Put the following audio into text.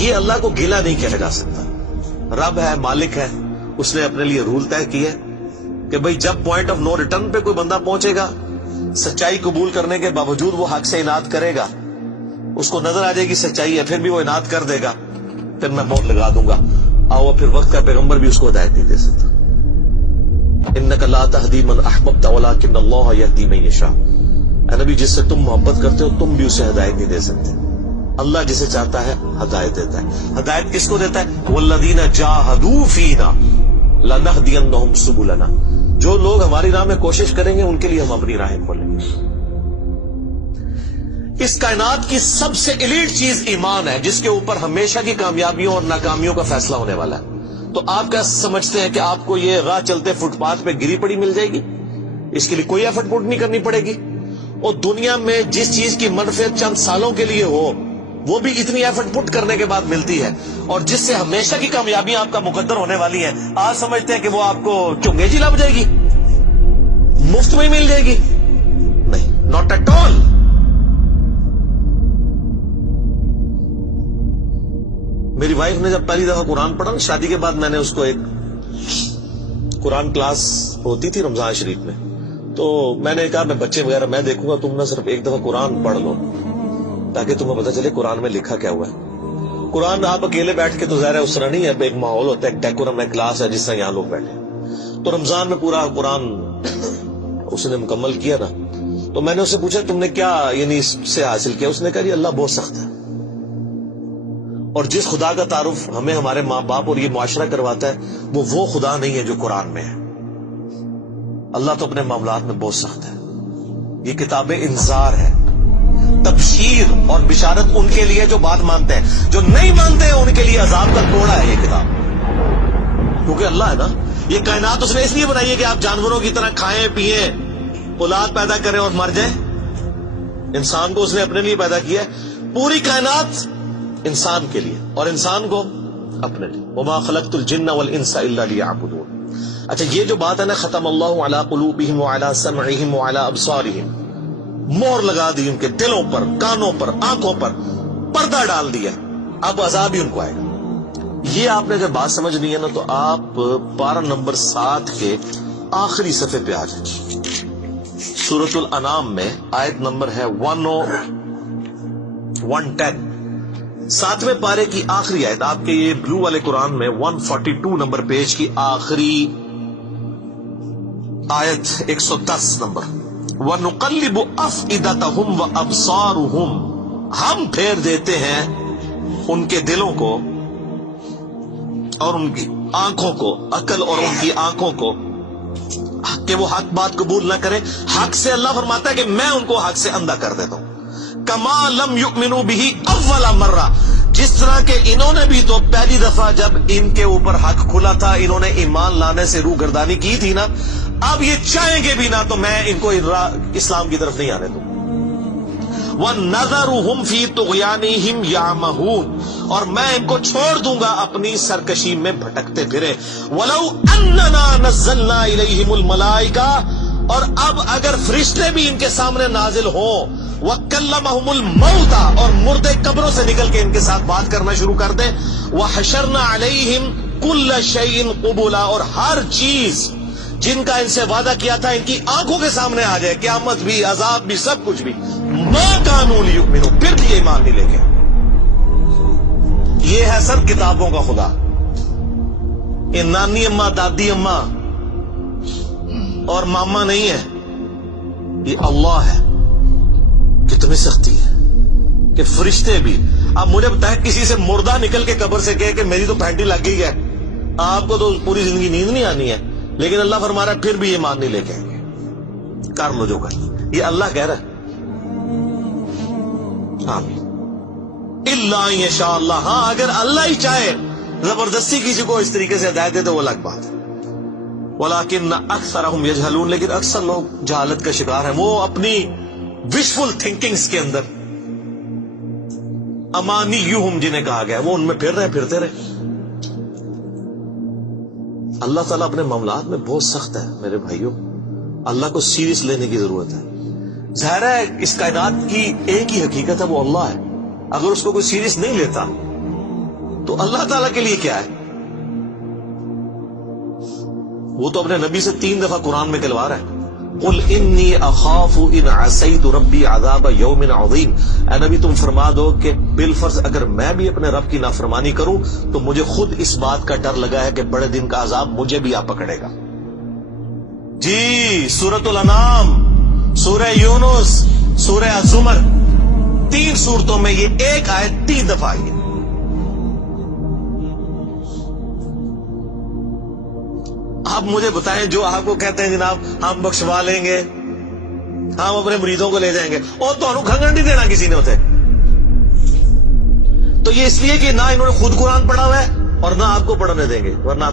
یہ اللہ کو گلا نہیں کہا جا سکتا. رب ہے، مالک ہے، اس نے اپنے لیے رول طے کیا کہ بھئی جب پوائنٹ آف نو ریٹرن پہ کوئی بندہ پہنچے گا، سچائی قبول کرنے کے باوجود وہ حق سے اناد کرے گا، اس کو نظر آ جائے گی سچائی ہے، پھر بھی وہ اناد کر دے گا، پھر میں موت لگا دوں گا. آؤ پھر وقت کا پیغمبر بھی اس کو ہدایت نہیں دے سکتا. انک لا تہدی من احببت ولکن اللہ یہدی من یشاء. اے نبی، جس سے تم محبت کرتے ہو تم بھی اسے ہدایت نہیں دے سکتے. اللہ جسے چاہتا ہے ہدایت دیتا ہے. ہدایت کس کو دیتا ہے؟ والذین جاہدوا فینا لنہدینہم سبلنا. جو لوگ ہماری راہ میں کوشش کریں گے ان کے لیے ہم اپنی راہیں کھولیں گے. اس کائنات کی سب سے ایلیٹ چیز ایمان ہے، جس کے اوپر ہمیشہ کی کامیابیوں اور ناکامیوں کا فیصلہ ہونے والا ہے. تو آپ کیا سمجھتے ہیں کہ آپ کو یہ راہ چلتے فٹ پاتھ پہ گری پڑی مل جائے گی؟ اس کے لیے کوئی ایفرٹ پٹ نہیں کرنی پڑے گی. اور دنیا میں جس چیز کی منفعت چند سالوں کے لیے ہو وہ بھی اتنی ایفرٹ پٹ کرنے کے بعد ملتی ہے، اور جس سے ہمیشہ کی کامیابیاں آپ کا مقدر ہونے والی ہیں، آج سمجھتے ہیں کہ وہ آپ کو چنگے جی لگ جائے گی، مفت میں ہی مل جائے گی. نہیں، ناٹ ایٹ آل. میری وائف نے جب پہلی دفعہ قرآن پڑھا، شادی کے بعد میں نے اس کو ایک قرآن کلاس ہوتی تھی رمضان شریف میں، تو میں نے کہا میں بچے وغیرہ میں دیکھوں گا، تم نہ صرف ایک دفعہ قرآن پڑھ لو تاکہ تمہیں پتہ چلے قرآن میں لکھا کیا ہوا ہے. قرآن آپ اکیلے بیٹھ کے تو ظاہر ہے اس طرح نہیں ہے، ایک ماحول ہوتا ہے، ایک ڈیکورم ہے، کلاس ہے جس طرح یہاں لوگ بیٹھے. تو رمضان میں پورا قرآن اس نے مکمل کیا نا، تو میں نے اس سے پوچھا تم نے کیا یعنی اس سے حاصل کیا؟ اس نے کہا جی اللہ بہت سخت ہے، اور جس خدا کا تعارف ہمیں ہمارے ماں باپ اور یہ معاشرہ کرواتا ہے وہ خدا نہیں ہے جو قرآن میں ہے. اللہ تو اپنے معاملات میں بہت سخت ہے. یہ کتاب انذار ہے، تبشیر اور بشارت ان کے لیے جو بات مانتے ہیں. جو نہیں مانتے ہیں ان کے لیے عذاب کا کوڑا ہے یہ کتاب. کیونکہ اللہ ہے نا، یہ کائنات اس نے اس لیے بنائی ہے کہ آپ جانوروں کی طرح کھائیں پیئیں، اولاد پیدا کریں اور مر جائیں. انسان کو اس نے اپنے لیے پیدا کیا ہے، پوری کائنات انسان کے لیے اور انسان کو اپنے لیے. وما خلقت الجن والانس الا لیعبدون. اچھا، یہ جو بات ہے نا ختم اللہ علی قلوبہم وعلی سمعہم وعلی ابصارہم، مور لگا دی ان کے دلوں پر، کانوں پر، آنکھوں پر، پردہ ڈال دیا، اب عذاب ہی ان کو آئے گا. یہ آپ نے اگر بات سمجھنی ہے نا تو آپ پارہ نمبر 7 کے آخری صفحے پہ آ جائیں. سورۃ الانعام میں آیت نمبر ہے 110، 7ویں پارے کی آخری آیت. آپ کے یہ بلو والے قرآن میں 142 نمبر پیج کی آخری آیت 110 نمبر. وَنُقَلِّبُ أَفْئِدَتَهُمْ وَأَبْصَارُهُمْ، ہم پھیر دیتے ہیں ان کے دلوں کو اور ان کی آنکھوں کو، عقل اور ان کی آنکھوں کو، کہ وہ حق بات قبول نہ کریں. حق سے اللہ فرماتا ہے کہ میں ان کو حق سے اندھا کر دیتا ہوں. کما لم یؤمنوا به اول مرہ، جس طرح کہ انہوں نے بھی تو پہلی دفعہ جب ان کے اوپر حق کھلا تھا انہوں نے ایمان لانے سے روح گردانی کی تھی نا، اب یہ چاہیں گے بھی نہ تو میں ان کو اسلام کی طرف نہیں آنے دوں. وَنَذَرُهُمْ فِي طُغْيَانِهِمْ يَعْمَهُونَ، اور میں ان کو چھوڑ دوں گا اپنی سرکشی میں بھٹکتے پھرے. وَلَوْ أَنَّنَا نَزَّلْنَا إِلَيْهِمُ الْمَلَائِكَةَ، اور اب اگر فرشتے بھی ان کے سامنے نازل ہوں، وَكَلَّمَهُمُ الْمَوْتَى، اور مردے قبروں سے نکل کے ان کے ساتھ بات کرنا شروع کر دیں. وَحَشَرْنَا عَلَيْهِمْ كُلَّ شَيْءٍ قُبُلًا، اور ہر چیز جن کا ان سے وعدہ کیا تھا ان کی آنکھوں کے سامنے آ جائے، قیامت بھی، عذاب بھی، سب کچھ بھی. مَا كَانُوا لِيُؤْمِنُوا، پھر بھی ایمان نہیں لے کے. یہ ہے سر کتابوں کا خدا. یہ نانی اماں، دادی اماں اور ماما نہیں ہے، یہ اللہ ہے. کتنی سختی ہے کہ فرشتے بھی. اب مجھے بتائیں کسی سے مردہ نکل کے قبر سے کہے کہ میری تو پھینٹی لگ گئی ہے، آپ کو تو پوری زندگی نیند نہیں آنی ہے، لیکن اللہ فرما رہا ہے پھر بھی ایمان نہیں لے کے آئیں گے. کر لو جو کر. یہ اللہ کہہ رہا ہے. الا ان شاء اللہ، ہاں اگر اللہ ہی چاہے زبردستی کسی کو اس طریقے سے ہدایت دے تو وہ الگ بات ہے. ولکن اکثرهم یجہلون، لیکن اکثر لوگ جہالت کا شکار ہیں. وہ اپنی وشفل تھنکنگز کے اندر، امانیہم جنہیں کہا گیا، وہ ان میں پھر رہے، پھرتے رہے. اللہ تعالیٰ اپنے معاملات میں بہت سخت ہے میرے بھائیوں. اللہ کو سیریس لینے کی ضرورت ہے. ظاہر ہے اس کائنات کی ایک ہی حقیقت ہے، وہ اللہ ہے. اگر اس کو کوئی سیریس نہیں لیتا تو اللہ تعالیٰ کے لیے کیا ہے؟ وہ تو اپنے نبی سے 3 دفعہ قرآن میں کہلوا رہا ہے، قل انی اخاف ان عصیت ربی عذاب یوم عظیم، اے نبی تم فرما دو کہ بالفرض اگر میں بھی اپنے رب کی نافرمانی کروں تو مجھے خود اس بات کا ڈر لگا ہے کہ بڑے دن کا عذاب مجھے بھی آ پکڑے گا۔ جی سورۃ الانعام، سورہ یونس، سورہ الزمر، 3 سورتوں میں یہ ایک آیت 3 دفعہ آئی ہے۔ آپ مجھے بتائیں جو آپ کو کہتے ہیں جناب ہم بخشوا لیں گے، ہم اپنے مریدوں کو لے جائیں گے، اور تو انہوں کھنگن نہیں دینا کسی نے ہوتے، تو یہ اس لیے کہ نہ انہوں نے خود قرآن پڑھا ہوا ہے اور نہ آپ کو پڑھنے دیں گے، ورنہ